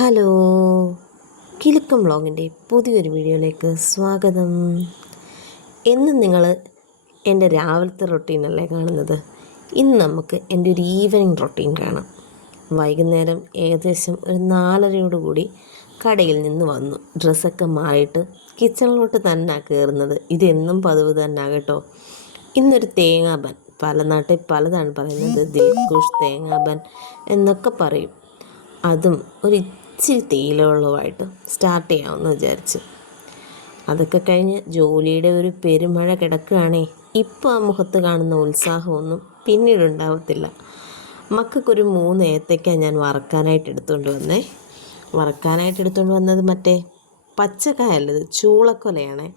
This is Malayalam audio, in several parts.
ഹലോ, കിലുക്കം വ്ളോഗിൻ്റെ പുതിയൊരു വീഡിയോയിലേക്ക് സ്വാഗതം. എന്നും നിങ്ങൾ എൻ്റെ രാവിലത്തെ റൊട്ടീനല്ലേ കാണുന്നത്. ഇന്ന് നമുക്ക് എൻ്റെ ഒരു ഈവനിങ് റൊട്ടീൻ കാണാം. വൈകുന്നേരം ഏകദേശം ഒരു 4:30 കടയിൽ നിന്ന് വന്നു. ഡ്രസ്സൊക്കെ മാറിയിട്ട് കിച്ചണിലോട്ട് തന്നെ കയറുന്നത്. ഇതെന്നും പതിവ് തന്നെ കേട്ടോ. ഇന്നൊരു തേങ്ങാബൻ, പല നാട്ടിൽ പലതാണ് പറയുന്നത്, ദിൽഖുഷ് തേങ്ങാബൻ എന്നൊക്കെ പറയും. അതും ഒരു ഇച്ചിരി തേയിലവെള്ളമായിട്ട് സ്റ്റാർട്ട് ചെയ്യാമെന്ന് വിചാരിച്ച്. അതൊക്കെ കഴിഞ്ഞ് ജോലിയുടെ ഒരു പെരുമഴ കിടക്കുകയാണേ. ഇപ്പോൾ ആ മുഖത്ത് കാണുന്ന ഉത്സാഹമൊന്നും പിന്നീട് ഉണ്ടാവത്തില്ല. മക്കൾക്കൊരു 3 ഏത്തയ്ക്ക ഞാൻ വറക്കാനായിട്ട് എടുത്തുകൊണ്ട് വന്നത് മറ്റേ പച്ചക്കായല്ലത്, ചൂളക്കൊലയാണേ.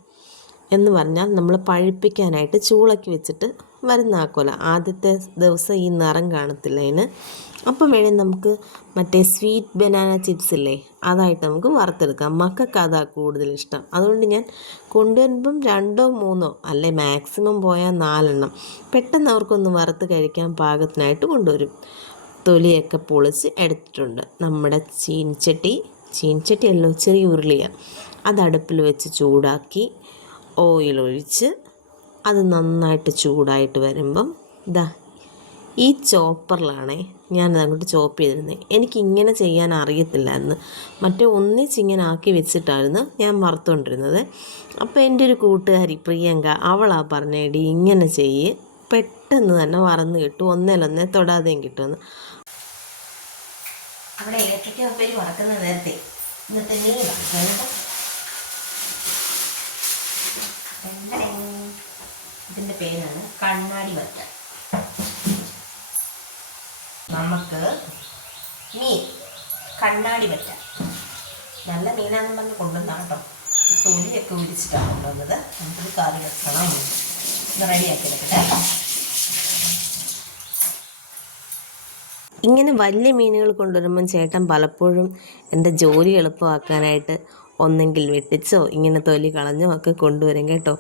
എന്ന് പറഞ്ഞാൽ നമ്മൾ പഴുപ്പിക്കാനായിട്ട് ചൂളയ്ക്ക് വെച്ചിട്ട് വരുന്ന ആ കൊല. ആദ്യത്തെ ദിവസം ഈ നിറം കാണത്തില്ല അതിന്. അപ്പം വേണേൽ നമുക്ക് മറ്റേ സ്വീറ്റ് ബനാന ചിപ്സ് ഇല്ലേ, അതായിട്ട് നമുക്ക് വറുത്തെടുക്കാം. മക്കൾക്ക് അതാണ് കൂടുതലിഷ്ടം. അതുകൊണ്ട് ഞാൻ കൊണ്ടുവരുമ്പം 2 3 അല്ലെ മാക്സിമം പോയാൽ 4 പെട്ടെന്ന് അവർക്കൊന്ന് വറുത്ത് കഴിക്കാൻ പാകത്തിനായിട്ട് കൊണ്ടുവരും. തൊലിയൊക്കെ പൊളിച്ച് എടുത്തിട്ടുണ്ട്. നമ്മുടെ ചീനിച്ചട്ടിയല്ലോ, ചെറിയ ഉരുളിയാണ്. അത് അടുപ്പിൽ വെച്ച് ചൂടാക്കി ഓയിലൊഴിച്ച് അത് നന്നായിട്ട് ചൂടായിട്ട് വരുമ്പം ഈ ചോപ്പറിലാണേ ഞാനത് അങ്ങോട്ട് ചോപ്പ് ചെയ്തിരുന്നത്. എനിക്കിങ്ങനെ ചെയ്യാൻ അറിയത്തില്ലായിരുന്നു. മറ്റേ ഒന്നിച്ചിങ്ങനെ ആക്കി വെച്ചിട്ടായിരുന്നു ഞാൻ വറുത്തുകൊണ്ടിരുന്നത്. അപ്പോൾ എൻ്റെ ഒരു കൂട്ടുകാരി പ്രിയങ്ക, അവളാണ് പറഞ്ഞേടി ഇങ്ങനെ ചെയ്യ്, പെട്ടെന്ന് തന്നെ വറന്ന് കിട്ടും, ഒന്നേലൊന്നേ തൊടാതെയും കിട്ടുമെന്ന്. അവിടെ ഇലക്ട്രിക് ഉപ്പേരി വറക്കുന്ന നേരത്തെ ഇന്നത്തെ മീൻ വറക്കണം. ഇതിൻ്റെ പേരാണ് കണ്ണാടി വറ്റ. നമുക്ക് മീൻ കണ്ണാടി വറ്റ നല്ല മീനാണെന്ന് പറഞ്ഞ് കൊണ്ടുവന്നാണ് കേട്ടോ. തൊലിയൊക്കെ ഉരിച്ചിട്ടാണ് കൊണ്ടുവന്നത്. നമുക്കിത് കറി വെക്കണം. ഇത് റെഡിയാക്കി എടുക്കട്ടെ. ഇങ്ങനെ വലിയ മീനുകൾ കൊണ്ടുവരുമ്പം ചേട്ടൻ പലപ്പോഴും എൻ്റെ ജോലി എളുപ്പമാക്കാനായിട്ട് ഒന്നെങ്കിൽ വെട്ടിച്ചോ ഇങ്ങനെ തൊലി കളഞ്ഞോ ഒക്കെ കൊണ്ടുവരും കേട്ടോ.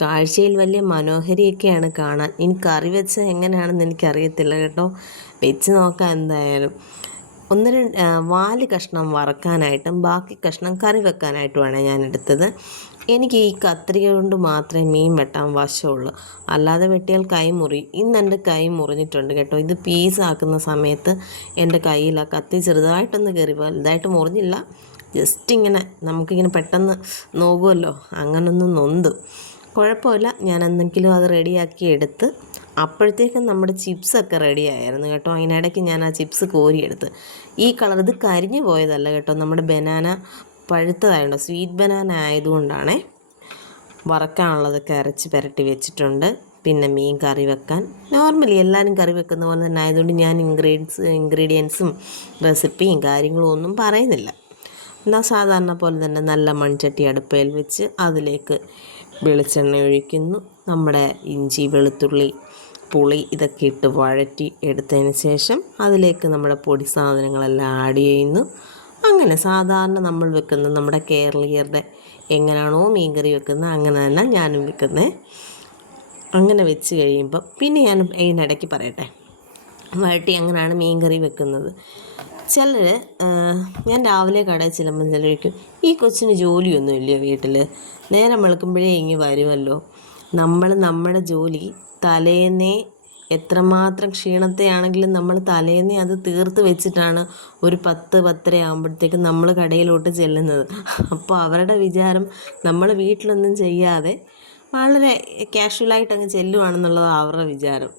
കാഴ്ചയിൽ വലിയ മനോഹരിയൊക്കെയാണ് കാണാൻ. ഇനി കറി വെച്ച് എങ്ങനെയാണെന്ന് എനിക്കറിയത്തില്ല കേട്ടോ. വെച്ച് നോക്കാം എന്തായാലും. 1-2 4 കഷ്ണം വറക്കാനായിട്ടും ബാക്കി കഷ്ണം കറി വെക്കാനായിട്ടുമാണ് ഞാൻ എടുത്തത്. എനിക്ക് ഈ കത്രിക കൊണ്ട് മാത്രമേ മീൻ വെട്ടാൻ വശമുള്ളൂ, അല്ലാതെ വെട്ടിയാൽ കൈ മുറി. ഇന്ന് എൻ്റെ കൈ മുറിഞ്ഞിട്ടുണ്ട് കേട്ടോ. ഇത് പീസാക്കുന്ന സമയത്ത് എൻ്റെ കയ്യിൽ ആ കത്തി ചെറുതായിട്ടൊന്ന് കയറി, വലുതായിട്ട് മുറിഞ്ഞില്ല, ജസ്റ്റ് ഇങ്ങനെ നമുക്കിങ്ങനെ പെട്ടെന്ന് നോക്കുമല്ലോ, അങ്ങനൊന്ന് നൊന്തു. കുഴപ്പമില്ല, ഞാൻ എന്തെങ്കിലും അത് റെഡിയാക്കി എടുത്ത്. അപ്പോഴത്തേക്കും നമ്മുടെ ചിപ്സൊക്കെ റെഡി ആയിരുന്നു കേട്ടോ. അതിനിടയ്ക്ക് ഞാൻ ആ ചിപ്സ് കോരിയെടുത്ത്. ഈ കളർ ഇത് കരിഞ്ഞു പോയതല്ല കേട്ടോ, നമ്മുടെ ബനാന പഴുത്തതായുണ്ടോ, സ്വീറ്റ് ബനാന ആയതുകൊണ്ടാണേ. വറക്കാനുള്ളതൊക്കെ അരച്ച് പുരട്ടി വെച്ചിട്ടുണ്ട്. പിന്നെ മീൻ കറി വെക്കാൻ നോർമലി എല്ലാവരും കറി വെക്കുന്ന പോലെ തന്നെ ആയതുകൊണ്ട് ഞാൻ ഇൻഗ്രീഡിയൻസും റെസിപ്പിയും കാര്യങ്ങളും ഒന്നും പറയുന്നില്ല. എന്നാൽ സാധാരണ പോലെ തന്നെ നല്ല മൺചട്ടി അടുപ്പയിൽ വെച്ച് അതിലേക്ക് വെളിച്ചെണ്ണ ഒഴിക്കുന്നു. നമ്മുടെ ഇഞ്ചി, വെളുത്തുള്ളി, പുളി ഇതൊക്കെ ഇട്ട് വഴറ്റി എടുത്തതിന് ശേഷം അതിലേക്ക് നമ്മുടെ പൊടി സാധനങ്ങളെല്ലാം ആഡ് ചെയ്യുന്നു. അങ്ങനെ സാധാരണ നമ്മൾ വെക്കുന്നത്, നമ്മുടെ കേരളീയരുടെ എങ്ങനെയാണോ മീൻകറി വെക്കുന്നത് അങ്ങനെ തന്നെ ഞാനും വെക്കുന്നത്. അങ്ങനെ വെച്ച് കഴിയുമ്പോൾ പിന്നെ ഞാൻ ഇതിനിടയ്ക്ക് പറയട്ടെ, വഴറ്റി അങ്ങനെയാണ് മീൻകറി വെക്കുന്നത്. ചിലർ, ഞാൻ രാവിലെ കടയിൽ ചെല്ലുമ്പോൾ ചിലരിക്കും, ഈ കൊച്ചിന് ജോലിയൊന്നും ഇല്ലയോ വീട്ടിൽ, നേരം വെളുക്കുമ്പോഴേ ഇങ്ങ് വരുമല്ലോ. നമ്മൾ നമ്മുടെ ജോലി തലേന്നേ, എത്രമാത്രം ക്ഷീണത്തെയാണെങ്കിലും നമ്മൾ തലേന്നേ അത് തീർത്ത് വെച്ചിട്ടാണ് ഒരു 10-10:30 ആകുമ്പോഴത്തേക്കും നമ്മൾ കടയിലോട്ട് ചെല്ലുന്നത്. അപ്പോൾ അവരുടെ വിചാരം നമ്മൾ വീട്ടിലൊന്നും ചെയ്യാതെ വളരെ കാഷ്വലായിട്ട് അങ്ങ് ചെല്ലുവാണെന്നുള്ളത് അവരുടെ വിചാരം.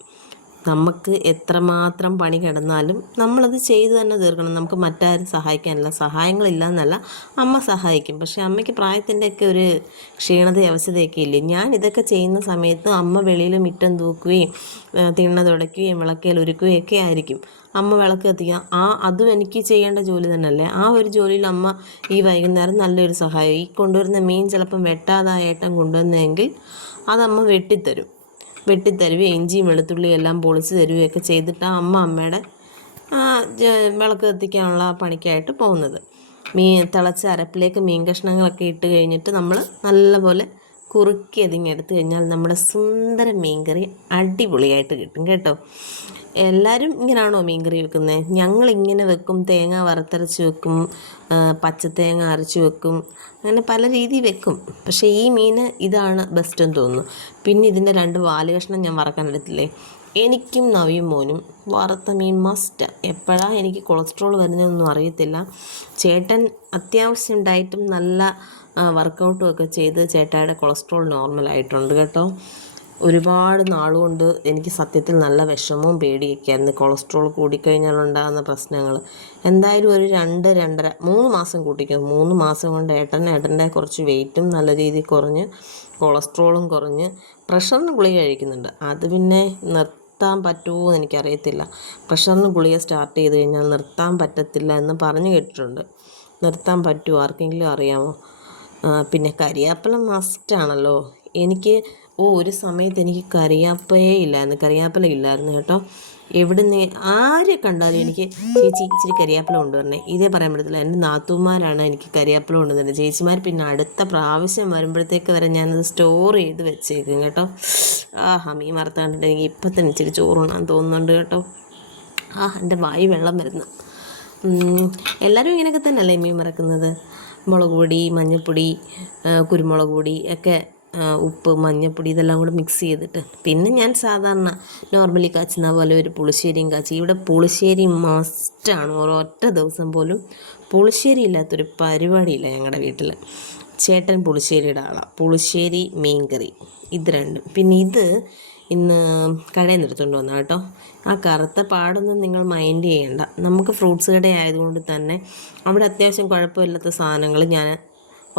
നമുക്ക് എത്രമാത്രം പണി കിടന്നാലും നമ്മളത് ചെയ്ത് തന്നെ തീർക്കണം. നമുക്ക് മറ്റാരും സഹായിക്കാനില്ല, സഹായങ്ങളില്ല എന്നല്ല, അമ്മ സഹായിക്കും. പക്ഷേ അമ്മയ്ക്ക് പ്രായത്തിൻ്റെയൊക്കെ ഒരു ക്ഷീണത അവശതയൊക്കെ ഇല്ലേ. ഞാൻ ഇതൊക്കെ ചെയ്യുന്ന സമയത്ത് അമ്മ വെളിയിൽ മുറ്റം തൂക്കുകയും തിണ്ണ തുടയ്ക്കുകയും വിളക്കേൽ ഒരുക്കുകയും ഒക്കെ ആയിരിക്കും. അമ്മ വിളക്ക് കത്തിക്കുക, അതും എനിക്ക് ചെയ്യേണ്ട ജോലി തന്നെയല്ലേ. ആ ഒരു ജോലിയിൽ അമ്മ ഈ വൈകുന്നേരം നല്ലൊരു സഹായം. ഈ കൊണ്ടുവരുന്ന മീൻ ചിലപ്പം വെട്ടാതായിട്ടം കൊണ്ടുവന്നെങ്കിൽ അതമ്മ വെട്ടിത്തരുകയും ഇഞ്ചിയും വെളുത്തുള്ളിയും എല്ലാം പൊളിച്ച് തരുകയൊക്കെ ചെയ്തിട്ടാണ് അമ്മയുടെ വിളക്ക് കത്തിക്കാനുള്ള പണിക്കായിട്ട് പോകുന്നത്. തിളച്ച അരപ്പിലേക്ക് മീൻ കഷ്ണങ്ങളൊക്കെ ഇട്ട് കഴിഞ്ഞിട്ട് നമ്മൾ നല്ലപോലെ കുറുക്കി അതിങ്ങെടുത്ത് കഴിഞ്ഞാൽ നമ്മുടെ സുന്ദര മീൻകറി അടിപൊളിയായിട്ട് കിട്ടും കേട്ടോ. എല്ലാവരും ഇങ്ങനെയാണോ മീൻകറി വെക്കുന്നത്? ഞങ്ങളിങ്ങനെ വെക്കും, തേങ്ങ വറുത്തരച്ച് വെക്കും, പച്ചത്തേങ്ങ അരച്ച് വെക്കും, അങ്ങനെ പല രീതിയിൽ വെക്കും. പക്ഷേ ഈ മീൻ ഇതാണ് ബെസ്റ്റ് എന്ന് തോന്നുന്നു. പിന്നെ ഇതിൻ്റെ 2 വാല് കഷ്ണം ഞാൻ വറക്കാനെടുത്തില്ലേ, എനിക്കും നവിയും മോനും വറുത്ത മീൻ മസ്റ്റാണ്. എപ്പോഴാണ് എനിക്ക് കൊളസ്ട്രോൾ വരുന്നതെന്നൊന്നും അറിയത്തില്ല. ചേട്ടൻ അത്യാവശ്യം ഡയറ്റും നല്ല വർക്കൗട്ടും ഒക്കെ ചെയ്ത് ചേട്ടായുടെ കൊളസ്ട്രോൾ നോർമലായിട്ടുണ്ട് കേട്ടോ. ഒരുപാട് നാളുകൊണ്ട് എനിക്ക് സത്യത്തിൽ നല്ല വിഷമവും പേടിയൊക്കെ ആയിരുന്നു, കൊളസ്ട്രോൾ കൂടിക്കഴിഞ്ഞാലുണ്ടാകുന്ന പ്രശ്നങ്ങൾ. എന്തായാലും ഒരു 2-2.5-3 മാസം കൂട്ടിക്കും. 3 മാസം കൊണ്ട് ഏട്ടൻ്റെ കുറച്ച് വെയിറ്റും നല്ല രീതിയിൽ കുറഞ്ഞ്, കൊളസ്ട്രോളും കുറഞ്ഞ്, പ്രഷറിന് ഗുളിക കഴിക്കുന്നുണ്ട്. അത് പിന്നെ നിർത്താൻ പറ്റുമോ എന്ന് എനിക്കറിയത്തില്ല. പ്രഷറിന് ഗുളിക സ്റ്റാർട്ട് ചെയ്ത് കഴിഞ്ഞാൽ നിർത്താൻ പറ്റത്തില്ല എന്ന് പറഞ്ഞു കേട്ടിട്ടുണ്ട്. നിർത്താൻ പറ്റുമോ? ആർക്കെങ്കിലും അറിയാമോ? പിന്നെ കരിയാപ്പില മസ്റ്റാണല്ലോ. എനിക്ക് ഒരു സമയത്ത് എനിക്ക് കരിയാപ്പില ഇല്ലായിരുന്നു കേട്ടോ. എവിടുന്ന് ആരെ കണ്ടാലും എനിക്ക് ചേച്ചി ഇച്ചിരി കരിയാപ്പില കൊണ്ടുവരണേ, ഇതേ പറയാൻ പറ്റത്തില്ല. എൻ്റെ നാത്തൂമാരാണ് എനിക്ക് കരിയാപ്പില കൊണ്ടുവരുന്നത്. ചേച്ചിമാർ പിന്നെ അടുത്ത പ്രാവശ്യം വരുമ്പോഴത്തേക്ക് വരെ ഞാനത് സ്റ്റോർ ചെയ്ത് വെച്ചേക്കും കേട്ടോ. മീൻ വറുത്താണ്ടിട്ട് എനിക്ക് ഇപ്പം തന്നെ ഇച്ചിരി ചോറുണ്ണാൻ തോന്നുന്നുണ്ട് കേട്ടോ. എൻ്റെ വായി വെള്ളം വരുന്നു. എല്ലാവരും ഇങ്ങനെയൊക്കെ തന്നെയല്ലേ മീൻ വറക്കുന്നത്? മുളക് പൊടി, മഞ്ഞൾപ്പൊടി, കുരുമുളക് പൊടി ഒക്കെ, ഉപ്പ്, മഞ്ഞൾപ്പൊടി ഇതെല്ലാം കൂടെ മിക്സ് ചെയ്തിട്ട്, പിന്നെ ഞാൻ സാധാരണ നോർമലി കാച്ചുന്ന പോലെ ഒരു പുളിശ്ശേരിയും കാച്ചി. ഇവിടെ പുളിശ്ശേരി മസ്റ്റാണ്. ഒരൊറ്റ ദിവസം പോലും പുളിശ്ശേരി ഇല്ലാത്തൊരു പരിപാടിയില്ല ഞങ്ങളുടെ വീട്ടിൽ. ചേട്ടൻ പുളിശ്ശേരിയുടെ ആളാണ്. പുളിശ്ശേരി, മീൻകറി, ഇത് രണ്ടും. പിന്നെ ഇത് ഇന്ന് കടയിൽ നിന്ന് എടുത്തുകൊണ്ട് വന്ന കേട്ടോ. ആ കറുത്ത പാടൊന്നും നിങ്ങൾ മൈൻഡ് ചെയ്യണ്ട. നമുക്ക് ഫ്രൂട്ട്സ് കട ആയതുകൊണ്ട് തന്നെ അവിടെ അത്യാവശ്യം കുഴപ്പമില്ലാത്ത സാധനങ്ങൾ ഞാൻ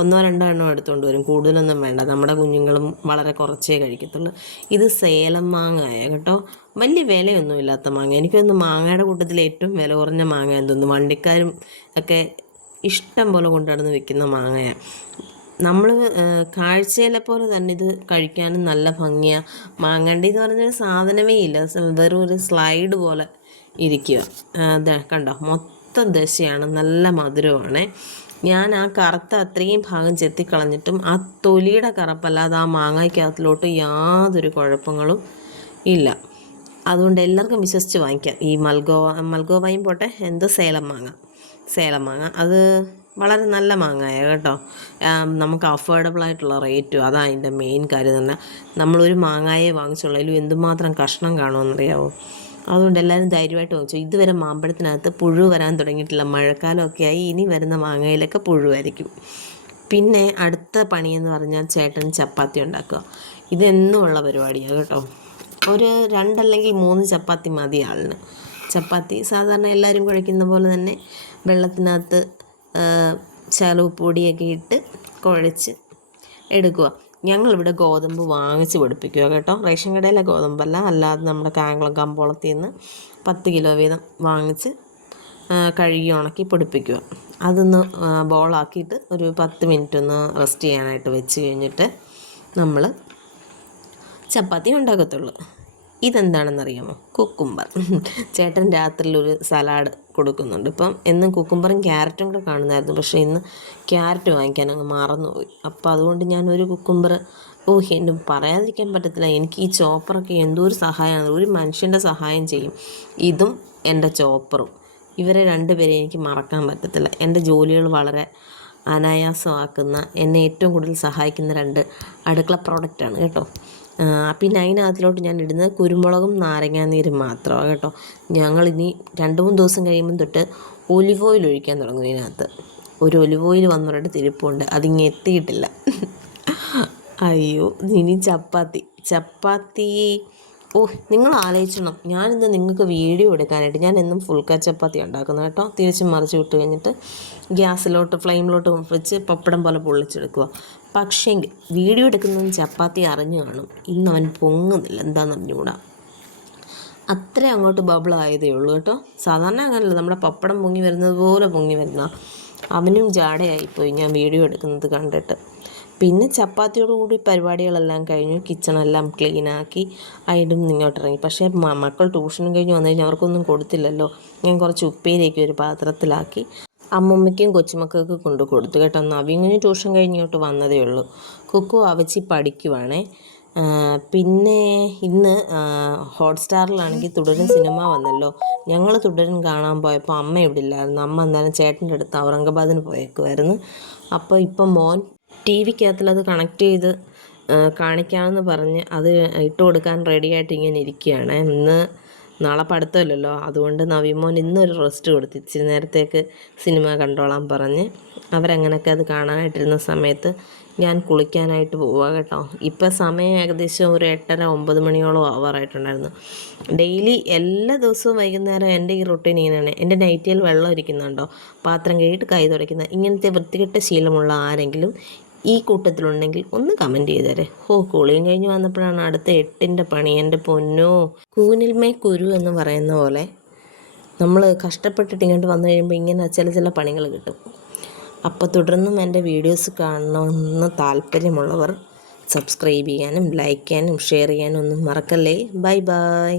1-2 എണ്ണം എടുത്തുകൊണ്ട് വരും. കൂടുതലൊന്നും വേണ്ട, നമ്മുടെ കുഞ്ഞുങ്ങളും വളരെ കുറച്ചേ കഴിക്കത്തുള്ളൂ. ഇത് സേലം മാങ്ങയായ കേട്ടോ. വലിയ വിലയൊന്നും ഇല്ലാത്ത മാങ്ങ. എനിക്കൊന്ന് മാങ്ങയുടെ കൂട്ടത്തിൽ ഏറ്റവും വില കുറഞ്ഞ മാങ്ങ എന്തൊന്നും, വണ്ടിക്കാരും ഒക്കെ ഇഷ്ടം പോലെ കൊണ്ടുനടന്ന് വെക്കുന്ന മാങ്ങയാണ്. നമ്മൾ കാഴ്ചയിലെ പോലെ തന്നെ ഇത് കഴിക്കാനും നല്ല ഭംഗിയാണ്. മാങ്ങണ്ടി എന്ന് പറഞ്ഞൊരു സാധനമേ ഇല്ല, വെറും ഒരു സ്ലൈഡ് പോലെ ഇരിക്കുക. അതെ കണ്ടോ, മൊത്തം ദശയാണ്, നല്ല മധുരമാണ്. ഞാൻ ആ കറുത്ത അത്രയും ഭാഗം ചെത്തിക്കളഞ്ഞിട്ടും ആ തൊലിയുടെ കറുപ്പല്ലാതെ ആ മാങ്ങയ്ക്കകത്തിലോട്ട് യാതൊരു കുഴപ്പങ്ങളും ഇല്ല. അതുകൊണ്ട് എല്ലാവർക്കും വിശ്വസിച്ച് വാങ്ങിക്കാം. ഈ മൽഗോവയും പോട്ടെ, സേലം മാങ്ങ അത് വളരെ നല്ല മാങ്ങയാ കേട്ടോ. നമുക്ക് അഫോർഡബിൾ ആയിട്ടുള്ള റേറ്റും, അതാണ് അതിൻ്റെ മെയിൻ കാര്യം തന്നെ. നമ്മളൊരു മാങ്ങായെ വാങ്ങിച്ചുള്ളതിലും എന്തുമാത്രം കഷ്ണം കാണുമെന്നറിയാമോ? അതുകൊണ്ട് എല്ലാവരും ധൈര്യമായിട്ട് വാങ്ങിച്ചു. ഇതുവരെ മാമ്പഴത്തിനകത്ത് പുഴു വരാൻ തുടങ്ങിയിട്ടില്ല. മഴക്കാലമൊക്കെ ആയി, ഇനി വരുന്ന മാങ്ങയിലൊക്കെ പുഴുവായിരിക്കും. പിന്നെ അടുത്ത പണിയെന്ന് പറഞ്ഞാൽ ചേട്ടൻ ചപ്പാത്തി ഉണ്ടാക്കുക. ഇതെന്നും ഉള്ള പരിപാടിയാണ് കേട്ടോ. ഒരു 2 അല്ലെങ്കിൽ 3 ചപ്പാത്തി മതി ആളിന്. ചപ്പാത്തി സാധാരണ എല്ലാവരും കുഴയ്ക്കുന്ന പോലെ തന്നെ വെള്ളത്തിനകത്ത് ചാലൂപ്പൊടിയൊക്കെ ഇട്ട് കുഴച്ച് എടുക്കുക. ഞങ്ങളിവിടെ ഗോതമ്പ് വാങ്ങിച്ച് പൊടിപ്പിക്കുക കേട്ടോ. റേഷൻ കടയിലെ ഗോതമ്പല്ല, അല്ലാതെ നമ്മുടെ കായംകുളം കമ്പോളത്തിൽ നിന്ന് 10 കിലോ വീതം വാങ്ങിച്ച് കഴുകി ഉണക്കി പൊടിപ്പിക്കുക. അതൊന്ന് ബോളാക്കിയിട്ട് ഒരു 10 മിനിറ്റ് ഒന്ന് റെസ്റ്റ് ചെയ്യാനായിട്ട് വെച്ച് കഴിഞ്ഞിട്ട് നമ്മൾ ചപ്പാത്തി ഉണ്ടാക്കത്തുള്ളൂ. ഇതെന്താണെന്നറിയാമോ? കുക്കുംബർ. ചേട്ടൻ രാത്രിയിൽ ഒരു സലാഡ് കൊടുക്കുന്നുണ്ട്. ഇപ്പം എന്നും കുക്കുംബറും ക്യാരറ്റും കൂടെ കാണുന്നായിരുന്നു, പക്ഷേ ഇന്ന് ക്യാരറ്റ് വാങ്ങിക്കാൻ അങ്ങ് മറന്നുപോയി. അപ്പോൾ അതുകൊണ്ട് ഞാനൊരു കുക്കുംബർ, എന്നെ പറയാതിരിക്കാൻ പറ്റത്തില്ല. എനിക്ക് ഈ ചോപ്പറൊക്കെ എന്തോ ഒരു സഹായമാണ്, ഒരു മനുഷ്യൻ്റെ സഹായം ചെയ്യും. ഇതും എൻ്റെ ചോപ്പറും, ഇവരെ 2 പേരെ എനിക്ക് മറക്കാൻ പറ്റത്തില്ല. എൻ്റെ ജോലികൾ വളരെ അനായാസമാക്കുന്ന, എന്നെ ഏറ്റവും കൂടുതൽ സഹായിക്കുന്ന 2 അടുക്കള പ്രോഡക്റ്റാണ് കേട്ടോ. പിന്നെ അതിനകത്തിലോട്ട് ഞാൻ ഇടുന്നത് കുരുമുളകും നാരങ്ങാനീരും മാത്രമാണ് കേട്ടോ. ഞങ്ങളിനി 2-3 ദിവസം കഴിയുമ്പം തൊട്ട് ഒലിവ് ഓയിൽ ഒഴിക്കാൻ തുടങ്ങും ഇതിനകത്ത്. ഒരു ഒലിവ് ഓയിൽ വന്നവരുടെ തിരുപ്പുണ്ട്, അതിങ്ങ് എത്തിയിട്ടില്ല. അയ്യോ, ഇനി ചപ്പാത്തി നിങ്ങൾ ആലോചിക്കണം. ഞാനിന്ന് നിങ്ങൾക്ക് വീഡിയോ എടുക്കാനായിട്ട് ഞാൻ എന്നും ഫുൾ ചപ്പാത്തി ഉണ്ടാക്കുന്നത് കേട്ടോ. തിരിച്ചും മറിച്ച് വിട്ട് കഴിഞ്ഞിട്ട് ഫ്ലെയിമിലോട്ട് വെച്ച് പപ്പടം പോലെ പൊള്ളിച്ചെടുക്കുക. പക്ഷേ വീഡിയോ എടുക്കുന്നതും ചപ്പാത്തി അറിഞ്ഞു കാണും, ഇന്ന് അവൻ പൊങ്ങുന്നില്ല, എന്താണെന്ന് അറിഞ്ഞുകൂടാ. അത്ര അങ്ങോട്ട് ബബിളായതേ ഉള്ളൂ കേട്ടോ. സാധാരണ അങ്ങനല്ല, നമ്മുടെ പപ്പടം പൊങ്ങി വരുന്നത് പോലെ പൊങ്ങി വരുന്ന അവനും ജാടയായിപ്പോയി ഞാൻ വീഡിയോ എടുക്കുന്നത് കണ്ടിട്ട്. പിന്നെ ചപ്പാത്തിയോടുകൂടി പരിപാടികളെല്ലാം കഴിഞ്ഞു, കിച്ചണെല്ലാം ക്ലീനാക്കി അതിലും ഇങ്ങോട്ടിറങ്ങി. പക്ഷേ മക്കൾ ട്യൂഷനും കഴിഞ്ഞ് വന്നു കഴിഞ്ഞാൽ അവർക്കൊന്നും കൊടുത്തില്ലല്ലോ. ഞാൻ കുറച്ച് ഉപ്പേരിയൊക്കെ ഒരു പാത്രത്തിലാക്കി അമ്മമ്മയ്ക്കും കൊച്ചുമക്കൾക്ക് കൊടുത്തു കേട്ടോ. നവീങ്ങിന് ട്യൂഷൻ കഴിഞ്ഞോട്ട് വന്നതേ ഉള്ളൂ. കുക്കു അവച്ചി പഠിക്കുവാണേ. പിന്നെ ഇന്ന് ഹോട്ട്സ്റ്റാറിലാണെങ്കിൽ തുടരും സിനിമ വന്നല്ലോ. ഞങ്ങൾ തുടരും കാണാൻ പോയപ്പോൾ അമ്മ ഇവിടെ ഇല്ലായിരുന്നു. അമ്മ എന്നാലും ചേട്ടൻ്റെ അടുത്ത് ഔറംഗാബാദിന് പോയേക്കുമായിരുന്നു. അപ്പോൾ ഇപ്പം മോൻ ടി വിക്കകത്തിലത് കണക്ട് ചെയ്ത് കാണിക്കാമെന്ന് പറഞ്ഞ് അത് ഇട്ട് കൊടുക്കാൻ റെഡിയായിട്ട് ഇങ്ങനെ ഇരിക്കുകയാണ്. നാളെ പഠിത്തമില്ലല്ലോ, അതുകൊണ്ട് നവിമോൻ ഇന്നൊരു റെസ്റ്റ് കൊടുത്ത് ഇച്ചിരി നേരത്തേക്ക് സിനിമ കണ്ടോളാൻ പറഞ്ഞ് അവരങ്ങനെയൊക്കെ അത് കാണാനായിട്ടിരുന്ന സമയത്ത് ഞാൻ കുളിക്കാനായിട്ട് പോവുക കേട്ടോ. ഇപ്പം സമയം ഏകദേശം ഒരു 8:30-9 മണിയോളം ആവാറായിട്ടുണ്ടായിരുന്നു. ഡെയിലി എല്ലാ ദിവസവും വൈകുന്നേരം എൻ്റെ ഈ റൊട്ടീൻ ഇങ്ങനെയാണ്. എൻ്റെ നൈറ്റിയിൽ വെള്ളം ഇരിക്കുന്നുണ്ടോ, പാത്രം കഴുകിയിട്ട് കൈ തുടയ്ക്കുന്ന, ഇങ്ങനത്തെ വൃത്തികെട്ട ശീലമുള്ള ആരെങ്കിലും ഈ കൂട്ടത്തിലുണ്ടെങ്കിൽ ഒന്ന് കമൻറ്റ് ചെയ്തേരെ. കുളിയും കഴിഞ്ഞ് വന്നപ്പോഴാണ് അടുത്ത 8ൻ്റെ പണി. എൻ്റെ പൊന്നോ, കൂനിൽമേ കുരു എന്ന് പറയുന്ന പോലെ നമ്മൾ കഷ്ടപ്പെട്ടിട്ട് ഇങ്ങോട്ട് വന്നു കഴിയുമ്പോൾ ഇങ്ങനെ ചില പണികൾ കിട്ടും. അപ്പോൾ തുടർന്നും എൻ്റെ വീഡിയോസ് കാണണമെന്ന് താല്പര്യമുള്ളവർ സബ്സ്ക്രൈബ് ചെയ്യാനും ലൈക്ക് ചെയ്യാനും ഷെയർ ചെയ്യാനും ഒന്നും മറക്കല്ലേ. Bye bye.